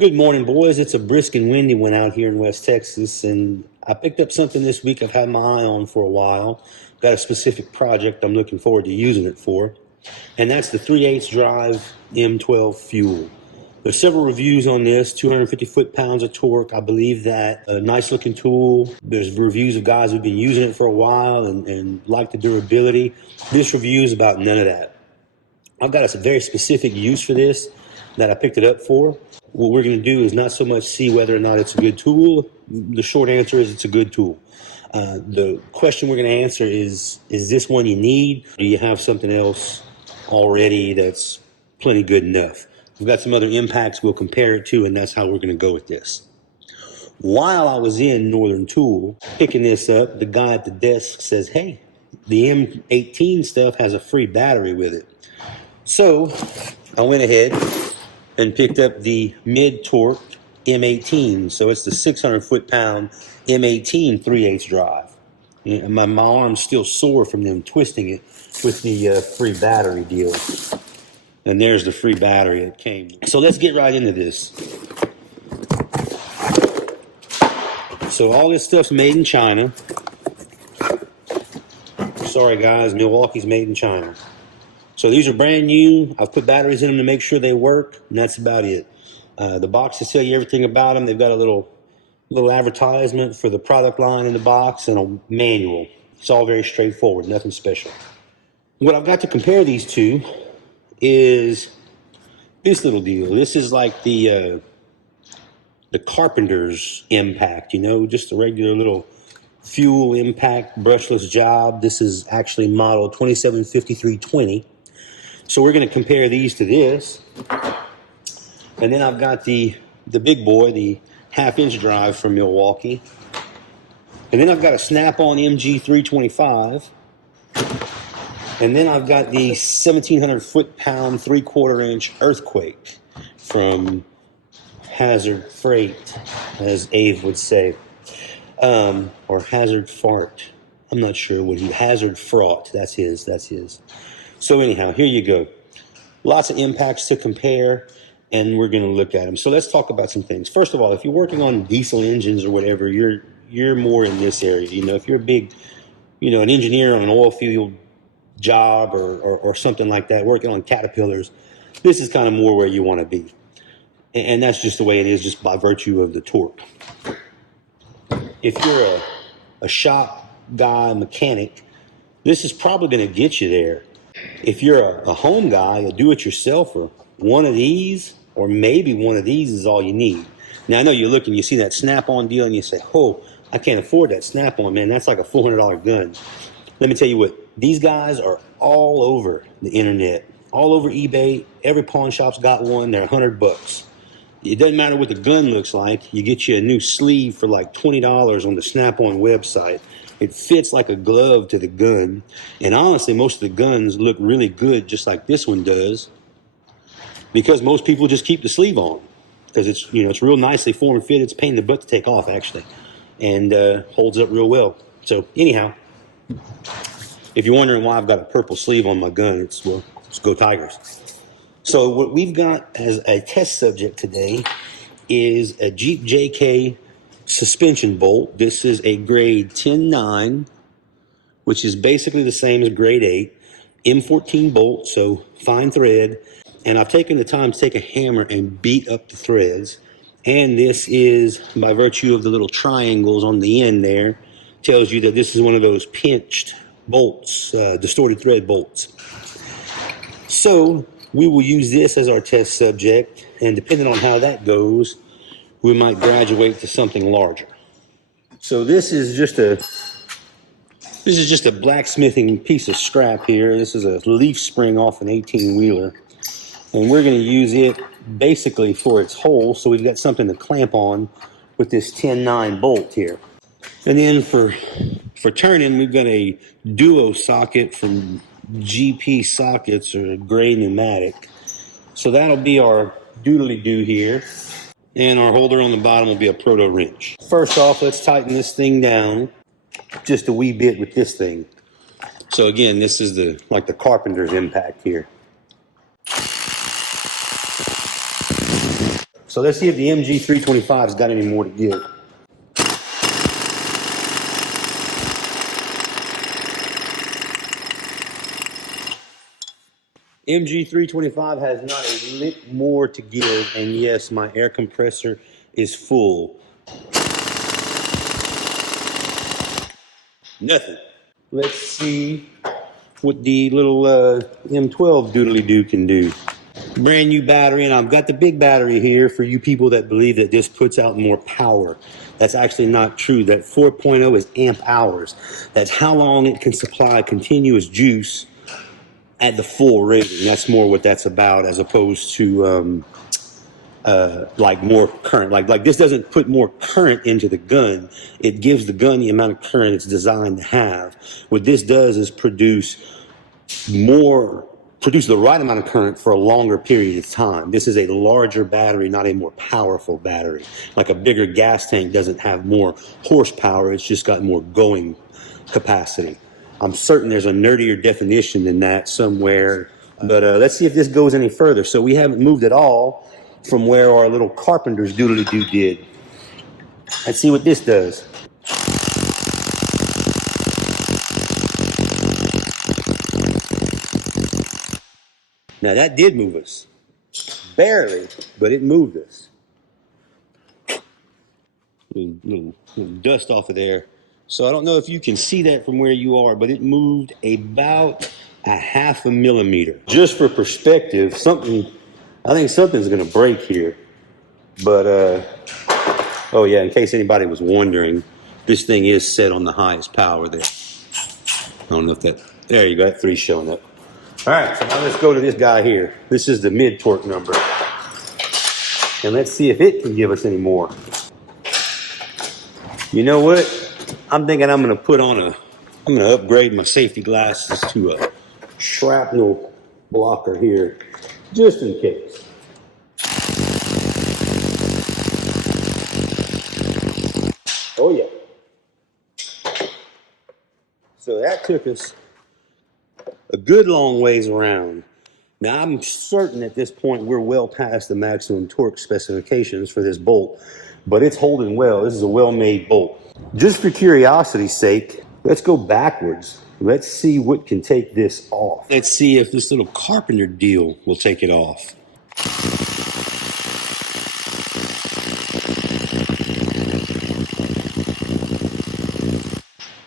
Good morning, boys. It's a brisk and windy one out here in West Texas, and I picked up something this week I've had my eye on for a while. Got a specific project I'm looking forward to using it for, and that's the 3/8 Drive M12 Fuel. There's several reviews on this, 250 foot-pounds of torque. I believe that a nice looking tool. There's reviews of guys who've been using it for a while and like the durability. This review is about none of that. I've got a very specific use for this that I picked it up for. What we're going to do is not so much see whether or not it's a good tool. The short answer is it's a good tool. The question we're going to answer is this one you need? Do you have something else already that's plenty good enough? We've got some other impacts we'll compare it to, and that's how we're going to go with this. While I was in Northern Tool picking this up, the guy at the desk says, hey, the M18 stuff has a free battery with it. So I went ahead and picked up the mid-torque M18. So it's the 600 foot-pound M18 3/8 drive. And my arm's still sore from them twisting it with the free battery deal. And there's the free battery it came. So let's get right into this. So all this stuff's made in China. Sorry guys, Milwaukee's made in China. So these are brand new. I've put batteries in them to make sure they work, and that's about it. The boxes tell you everything about them. They've got a little advertisement for the product line in the box and a manual. It's all very straightforward, nothing special. What I've got to compare these to is this little deal. This is like the Carpenter's Impact, you know, just a regular little fuel impact brushless job. This is actually model 275320. So we're going to compare these to this. And then I've got the big boy, the 1/2-inch drive from Milwaukee. And then I've got a Snap-on MG325. And then I've got the 1,700 foot-pound 3/4-inch Earthquake from Hazard Freight, as Ave would say. Or Hazard Fart. I'm not sure what Hazard Fraught. That's his. So anyhow, here you go. Lots of impacts to compare, and we're going to look at them. So let's talk about some things. First of all, if you're working on diesel engines or whatever, you're more in this area. You know, if you're a big, an engineer on an oil field job or something like that, working on Caterpillars, this is kind of more where you want to be. And that's just the way it is, just by virtue of the torque. If you're a shop guy, mechanic, this is probably going to get you there. If you're a home guy, a do-it-yourselfer, one of these or maybe one of these is all you need. Now, I know you're looking, you see that Snap-on deal, and you say, oh, I can't afford that Snap-on, man. That's like a $400 gun. Let me tell you what, these guys are all over the internet, all over eBay. Every pawn shop's got one. They're $100. It doesn't matter what the gun looks like. You get you a new sleeve for like $20 on the Snap-on website. It fits like a glove to the gun. And honestly, most of the guns look really good, just like this one does, because most people just keep the sleeve on because it's real nicely form fit. It's a pain in the butt to take off, actually, and holds up real well. So anyhow, if you're wondering why I've got a purple sleeve on my gun, it's go Tigers. So what we've got as a test subject today is a Jeep JK suspension bolt. This is a grade 10-9, which is basically the same as grade 8. M14 bolt, so fine thread. And I've taken the time to take a hammer and beat up the threads. And this is, by virtue of the little triangles on the end there, tells you that this is one of those pinched bolts, distorted thread bolts. So we will use this as our test subject, and depending on how that goes, we might graduate to something larger. So this is just a blacksmithing piece of scrap here. This is a leaf spring off an 18-wheeler, and we're going to use it basically for its hole. So we've got something to clamp on with this 10-9 bolt here. And then for turning, we've got a duo socket from GP Sockets, or Gray Pneumatic. So that'll be our doodly-doo here. And our holder on the bottom will be a proto wrench. First off, let's tighten this thing down just a wee bit with this thing. So again, this is like the Carpenter's Impact here. So let's see if the MG325's got any more to give. MG325 has not a lick more to give, and yes, my air compressor is full. Nothing. Let's see what the little M12 doodly-doo can do. Brand new battery, and I've got the big battery here for you people that believe that this puts out more power. That's actually not true. That 4.0 is amp hours. That's how long it can supply continuous juice at the full rating. That's more what that's about, as opposed to like more current. Like this doesn't put more current into the gun. It gives the gun the amount of current it's designed to have. What this does is produce the right amount of current for a longer period of time. This is a larger battery, not a more powerful battery. Like a bigger gas tank doesn't have more horsepower, it's just got more going capacity. I'm certain there's a nerdier definition than that somewhere, but let's see if this goes any further. So we haven't moved at all from where our little carpenter's doodly-doo did. Let's see what this does. Now that did move us. Barely, but it moved us. Little dust off of there. So I don't know if you can see that from where you are, but it moved about a 0.5 millimeter. Just for perspective, I think something's gonna break here. But, oh yeah, in case anybody was wondering, this thing is set on the highest power there. I don't know if there you go, that 3's showing up. All right, so now let's go to this guy here. This is the mid torque number. And let's see if it can give us any more. You know what? I'm thinking I'm gonna upgrade my safety glasses to a shrapnel blocker here, just in case. Oh yeah. So that took us a good long ways around. Now I'm certain at this point we're well past the maximum torque specifications for this bolt, but it's holding well. This is a well-made bolt. Just for curiosity's sake, let's go backwards. Let's see what can take this off. Let's see if this little carpenter deal will take it off.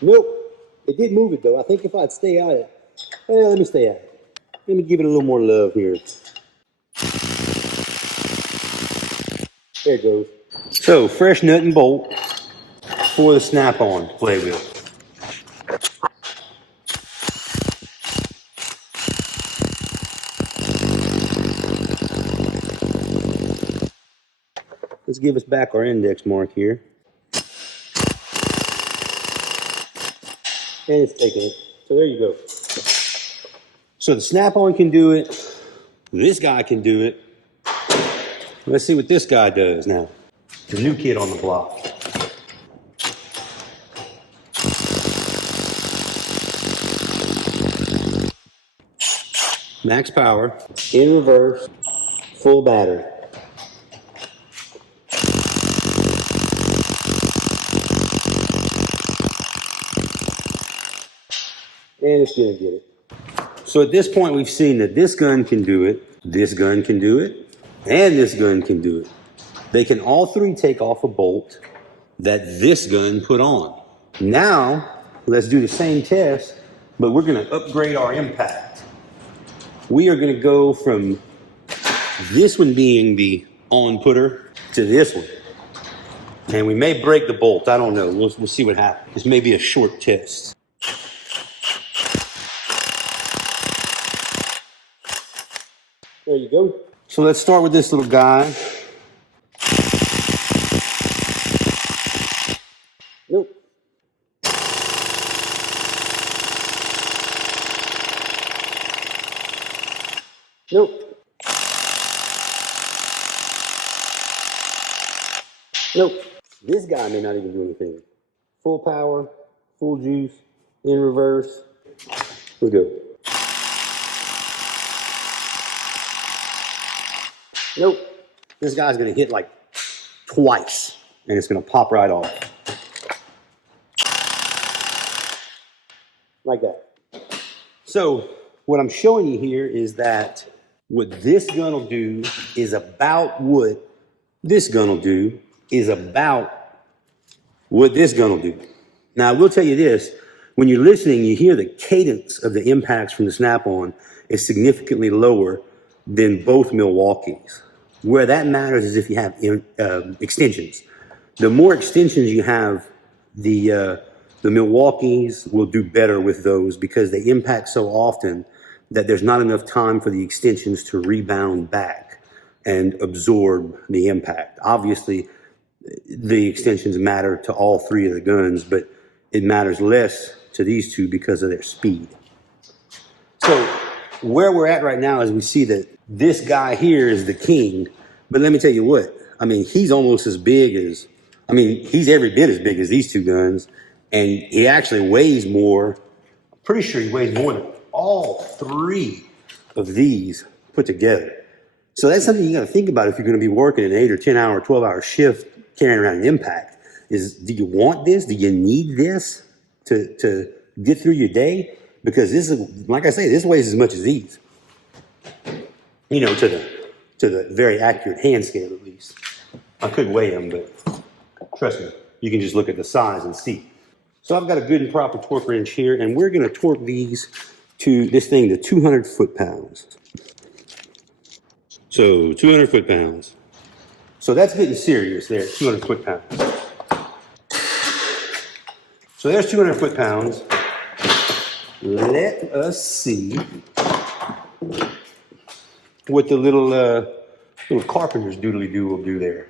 Nope, it did move it though. I think if I'd stay at it, let me stay at it. Let me give it a little more love here. There it goes. So, fresh nut and bolt for the Snap-on flywheel. Let's give us back our index mark here. And it's taking it. So there you go. So the Snap-on can do it. This guy can do it. Let's see what this guy does now. The new kid on the block. Max power, in reverse, full battery. And it's gonna get it. So at this point we've seen that this gun can do it, this gun can do it, and this gun can do it. They can all three take off a bolt that this gun put on. Now, let's do the same test, but we're gonna upgrade our impact. We are gonna go from this one being the on-putter to this one. And we may break the bolt, I don't know, we'll see what happens. This may be a short test. There you go. So let's start with this little guy. Nope. Nope. Nope. This guy may not even do anything. Full power, full juice, in reverse. We're good. Nope. this guy's gonna hit like twice and it's gonna pop right off. Like that. So what I'm showing you here is that what this gun will do is about what this gun will do is about what this gun will do. Now, I will tell you this. When you're listening, you hear the cadence of the impacts from the Snap-on is significantly lower than both Milwaukees. Where that matters is if you have extensions. The more extensions you have, the Milwaukees will do better with those because they impact so often that there's not enough time for the extensions to rebound back and absorb the impact. Obviously, the extensions matter to all three of the guns, but it matters less to these two because of their speed. So where we're at right now is we see that this guy here is the king, but let me tell you what, I mean, he's almost as big as, I mean, he's every bit as big as these two guns, and he actually weighs more. I'm pretty sure he weighs more than all three of these put together. So that's something you got to think about if you're going to be working an 8 or 10 hour, 12-hour shift carrying around an impact. Is, do you want this? Do you need this to get through your day? Because this is, like I say, this weighs as much as these. You know, to the very accurate hand scale at least. I could weigh them, but trust me, you can just look at the size and see. So I've got a good and proper torque wrench here, and we're going to torque these to this thing to 200 foot-pounds. So 200 foot-pounds. So that's getting serious there, 200 foot-pounds. So there's 200 foot-pounds. Let us see what the little carpenter's doodly-doo will do there.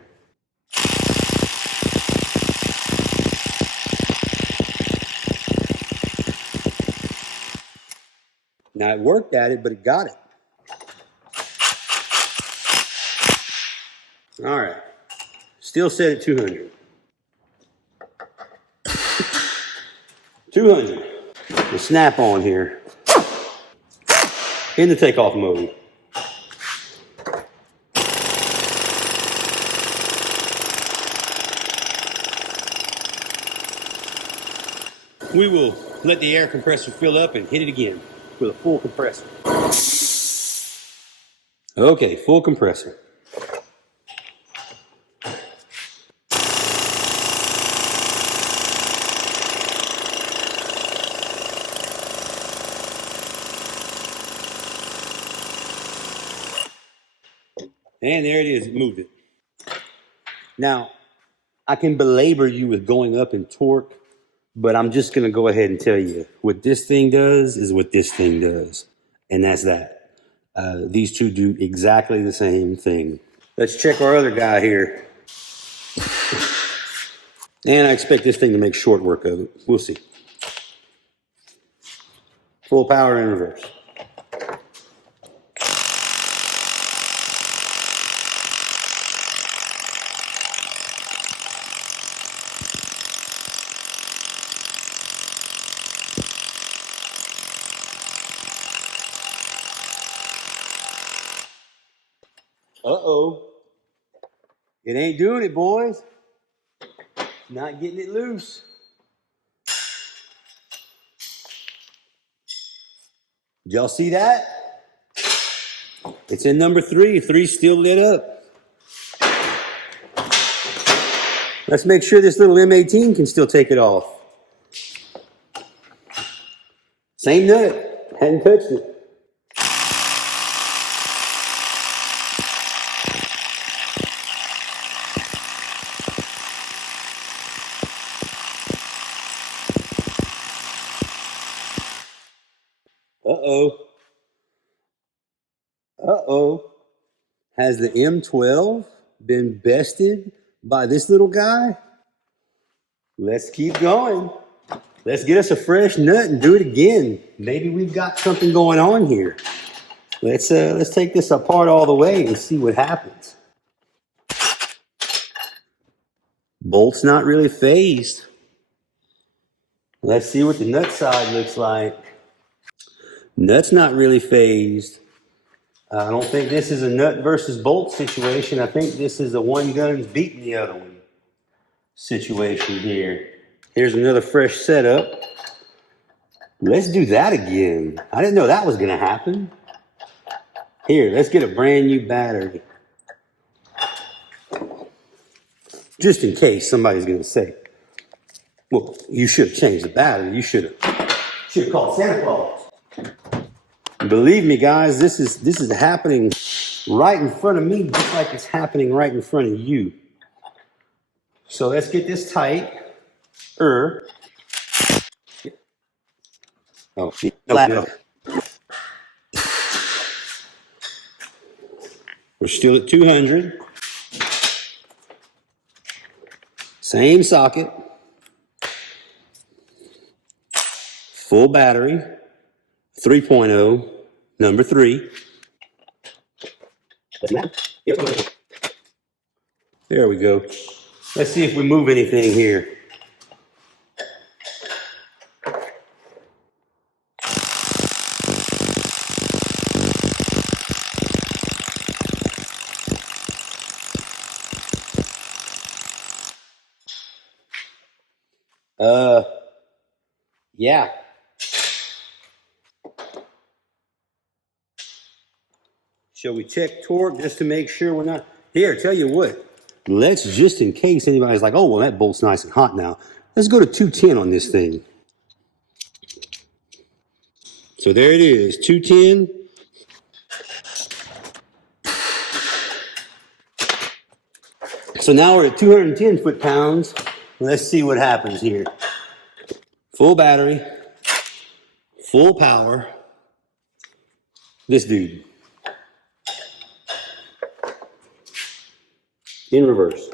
Now it worked at it, but it got it. All right, still set at 200. 200. The Snap-on here in the takeoff mode. We will let the air compressor fill up and hit it again with a full compressor. Okay, full compressor. And there it is, it moved it. Now, I can belabor you with going up in torque, but I'm just going to go ahead and tell you what this thing does is what this thing does. And that's that. These two do exactly the same thing. Let's check our other guy here. And I expect this thing to make short work of it. We'll see. Full power in reverse. Uh-oh. It ain't doing it, boys. Not getting it loose. Did y'all see that? It's in number 3. 3's still lit up. Let's make sure this little M18 can still take it off. Same nut. Hadn't touched it. Uh-oh. Uh-oh. Has the M12 been bested by this little guy? Let's keep going. Let's get us a fresh nut and do it again. Maybe we've got something going on here. Let's take this apart all the way and see what happens. Bolt's not really phased. Let's see what the nut side looks like. Nut's not really phased. I don't think this is a nut versus bolt situation. I think this is a one gun's beating the other one situation here. Here's another fresh setup. Let's do that again. I didn't know that was going to happen. Here, let's get a brand new battery. Just in case somebody's going to say, well, you should have changed the battery. You should have called Santa Claus. Believe me, guys, this is happening right in front of me, just like it's happening right in front of you. So let's get this tight. Oh, no. We're still at 200. Same socket. Full battery. 3.0. Number 3. There we go. Let's see if we move anything here. Yeah. Shall we check torque just to make sure we're not... Here, tell you what. Let's, just in case anybody's like, oh, well, that bolt's nice and hot now. Let's go to 210 on this thing. So there it is, 210. So now we're at 210 foot-pounds. Let's see what happens here. Full battery, full power. This dude. In reverse.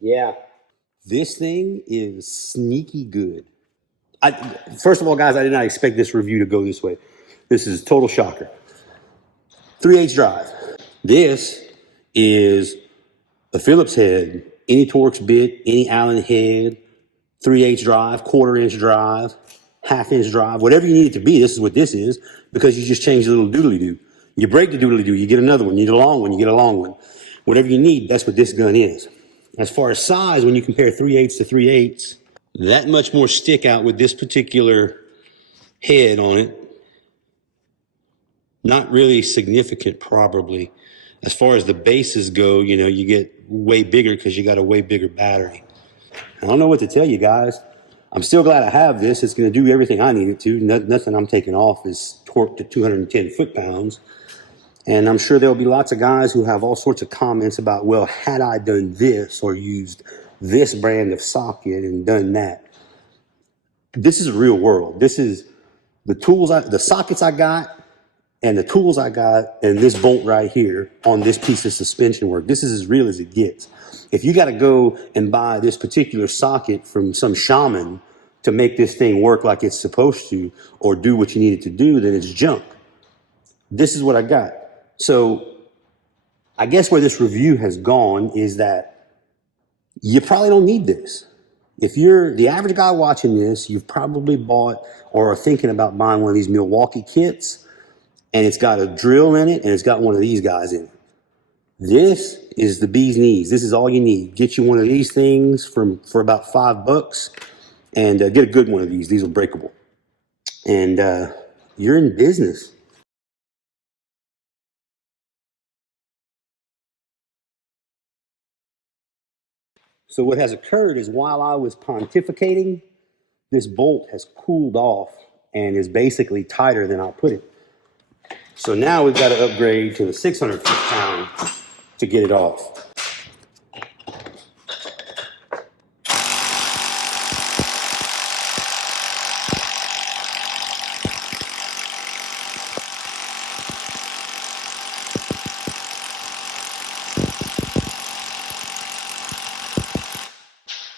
Yeah. This thing is sneaky good. First of all, guys, I did not expect this review to go this way. This is a total shocker. 3/8 drive. This is a Phillips head, any Torx bit, any Allen head, 3/8 drive, 1/4 inch drive, 1/2 inch drive, whatever you need it to be. This is what this is, because you just change the little doodly-doo. You break the doodly-doo, you get another one. You need a long one, you get a long one. Whatever you need, that's what this gun is. As far as size, when you compare 3/8 to 3/8, that much more stick out with this particular head on it. Not really significant, probably. As far as the bases go, you know, you get way bigger because you got a way bigger battery. I don't know what to tell you guys. I'm still glad I have this. It's going to do everything I need it to. Nothing I'm taking off is torqued to 210 foot-pounds. And I'm sure there'll be lots of guys who have all sorts of comments about, well, had I done this or used this brand of socket and done that. This is real world. This is the tools, the sockets I got, and the tools I got, and this bolt right here on this piece of suspension work. This is as real as it gets. If you got to go and buy this particular socket from some shaman to make this thing work like it's supposed to, or do what you need it to do, then it's junk. This is what I got. So I guess where this review has gone is that you probably don't need this. If you're the average guy watching this, you've probably bought or are thinking about buying one of these Milwaukee kits, and it's got a drill in it, and it's got one of these guys in it. This is the bee's knees. This is all you need. Get you one of these things for about $5, and get a good one of these. These are breakable. And you're in business. So what has occurred is while I was pontificating, this bolt has cooled off and is basically tighter than I put it. So now we've got to upgrade to the 600 foot-pound to get it off.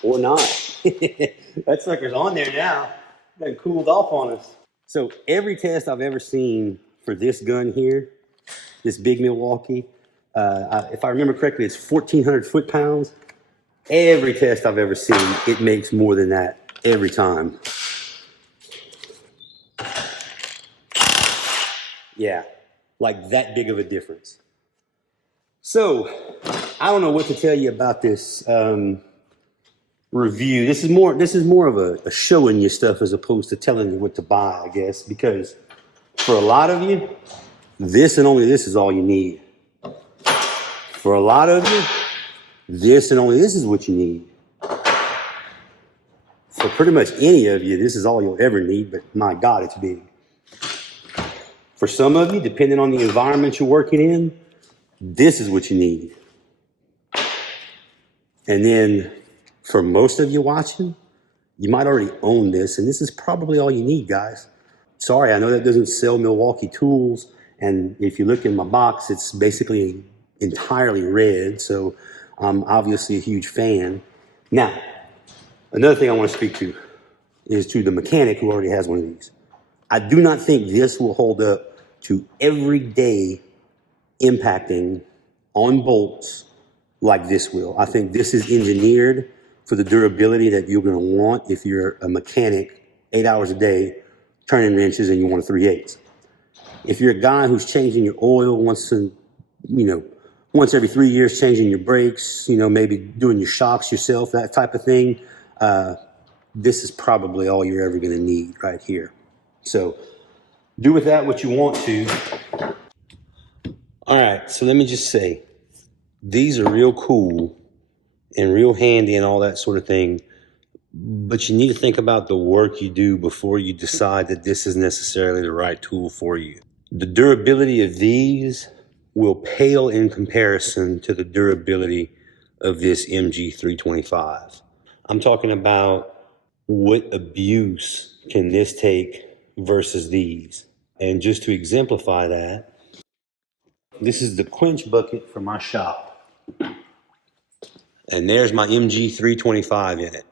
Or not. That sucker's on there now. That cooled off on us. So every test I've ever seen for this gun here, this big Milwaukee, if I remember correctly, it's 1,400 foot-pounds. Every test I've ever seen, it makes more than that every time. Yeah, like that big of a difference. So I don't know what to tell you about this review. This is more of a showing you stuff as opposed to telling you what to buy, I guess, because for a lot of you, this and only this is all you need. For a lot of you, this and only this is what you need. For pretty much any of you, this is all you'll ever need, but my God, it's big. For some of you, depending on the environment you're working in, this is what you need. And then for most of you watching, you might already own this, and this is probably all you need, guys. Sorry, I know that doesn't sell Milwaukee tools, and if you look in my box, it's basically entirely red, so I'm obviously a huge fan. Now, another thing I want to speak to is to the mechanic who already has one of these. I do not think this will hold up to everyday impacting on bolts like this will. I think this is engineered for the durability that you're going to want if you're a mechanic 8 hours a day, turning wrenches, and you want a 3/8. If you're a guy who's changing your oil once every 3 years, changing your brakes, maybe doing your shocks yourself, that type of thing, this is probably all you're ever going to need right here. So do with that what you want to. All right, so let me just say, these are real cool and real handy and all that sort of thing, but you need to think about the work you do before you decide that this is necessarily the right tool for you. The durability of these will pale in comparison to the durability of this MG325. I'm talking about what abuse can this take versus these. And just to exemplify that, this is the quench bucket for my shop. And there's my MG325 in it.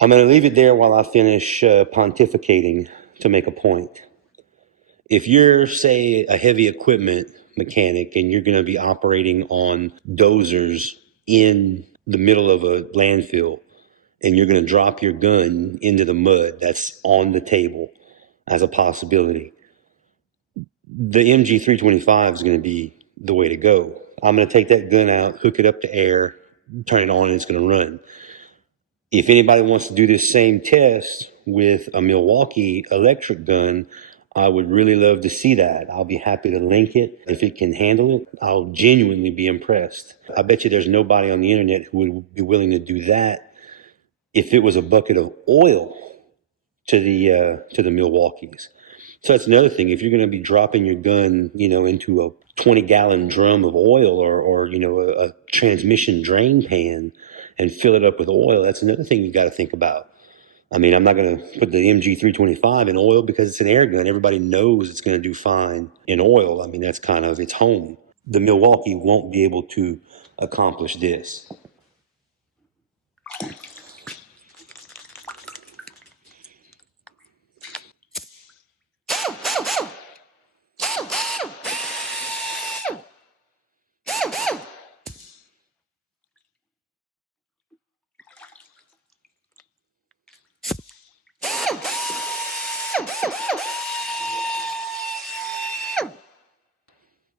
I'm going to leave it there while I finish pontificating to make a point. If you're, say, a heavy equipment mechanic and you're going to be operating on dozers in the middle of a landfill and you're going to drop your gun into the mud that's on the table as a possibility, the MG325 is going to be the way to go. I'm going to take that gun out, hook it up to air, turn it on, and it's going to run. If anybody wants to do this same test with a Milwaukee electric gun, I would really love to see that. I'll be happy to link it. If it can handle it, I'll genuinely be impressed. I bet you there's nobody on the internet who would be willing to do that if it was a bucket of oil to the Milwaukees. So that's another thing. If you're going to be dropping your gun, into a 20-gallon drum of oil or a transmission drain pan and fill it up with oil, that's another thing you got to think about. I mean, I'm not going to put the MG325 in oil because it's an air gun. Everybody knows it's going to do fine in oil. I mean, that's kind of its home. The Milwaukee won't be able to accomplish this.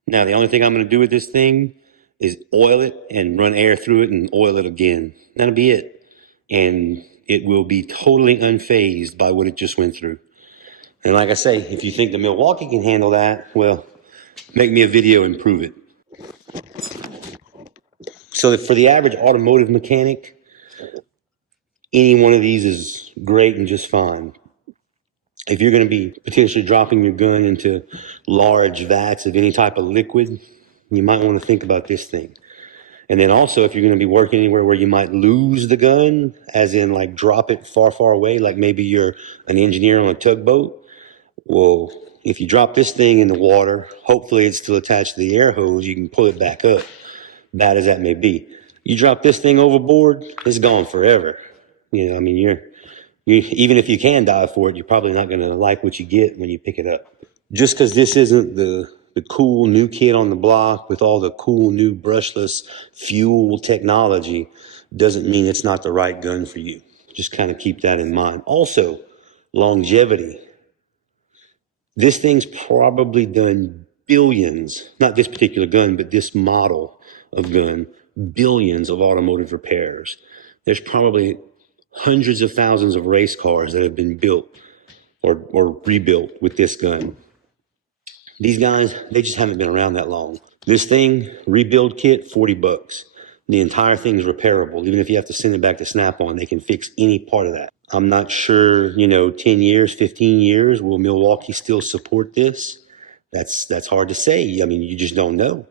Now, the only thing I'm going to do with this thing is oil it and run air through it and oil it again. That'll be it. And it will be totally unfazed by what it just went through. And like I say, if you think the Milwaukee can handle that, well, make me a video and prove it. So for the average automotive mechanic, any one of these is great and just fine. If you're going to be potentially dropping your gun into large vats of any type of liquid, you might want to think about this thing. And then also, if you're going to be working anywhere where you might lose the gun, as in like drop it far, far away, like maybe you're an engineer on a tugboat, well, if you drop this thing in the water, hopefully it's still attached to the air hose, you can pull it back up, bad as that may be. You drop this thing overboard, it's gone forever. I mean, Even if you can dive for it, you're probably not going to like what you get when you pick it up. Just because this isn't the cool new kid on the block with all the cool new brushless fuel technology doesn't mean it's not the right gun for you. Just kind of keep that in mind. Also, longevity. This thing's probably done billions, not this particular gun, but this model of gun, billions of automotive repairs. There's probably hundreds of thousands of race cars that have been built or rebuilt with this gun. These guys, they just haven't been around that long. This thing, rebuild kit, $40. The entire thing's repairable. Even if you have to send it back to Snap-on, they can fix any part of that. I'm not sure, 10 years, 15 years, will Milwaukee still support this? That's hard to say. I mean, you just don't know.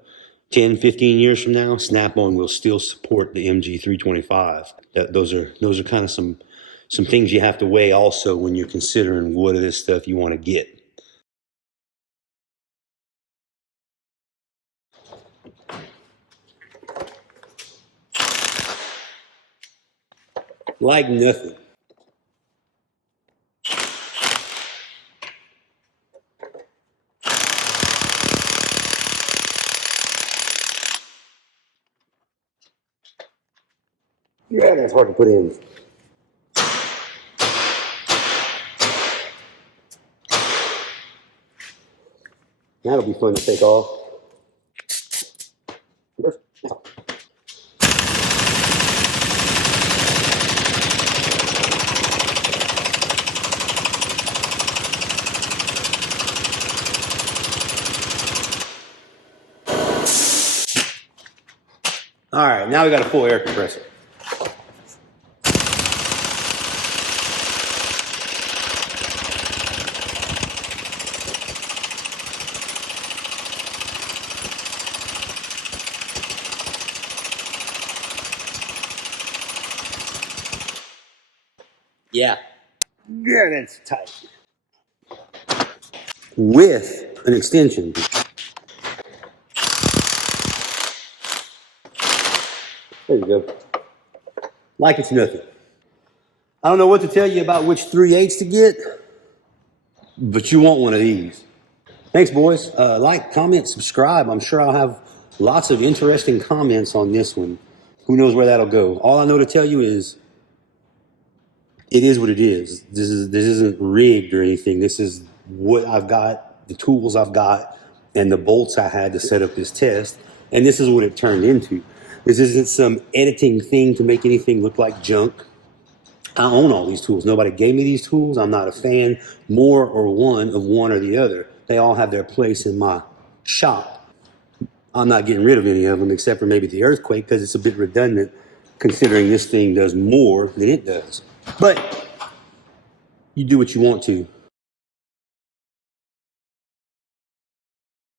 10, 15 years from now, Snap-on will still support the MG325. Those are kind of some things you have to weigh also when you're considering what of this stuff you want to get. Like nothing. Yeah, that's hard to put in. That'll be fun to take off. All right, now we got a full air compressor. Yeah, that's tight. With an extension. There you go. Like it's nothing. I don't know what to tell you about which 3/8 to get, but you want one of these. Thanks, boys. Like, comment, subscribe. I'm sure I'll have lots of interesting comments on this one. Who knows where that'll go? All I know to tell you is it is what it is. This isn't rigged or anything. This is what I've got, the tools I've got, and the bolts I had to set up this test. And this is what it turned into. This isn't some editing thing to make anything look like junk. I own all these tools. Nobody gave me these tools. I'm not a fan, more or one of one or the other. They all have their place in my shop. I'm not getting rid of any of them except for maybe the earthquake because it's a bit redundant considering this thing does more than it does. But you do what you want to.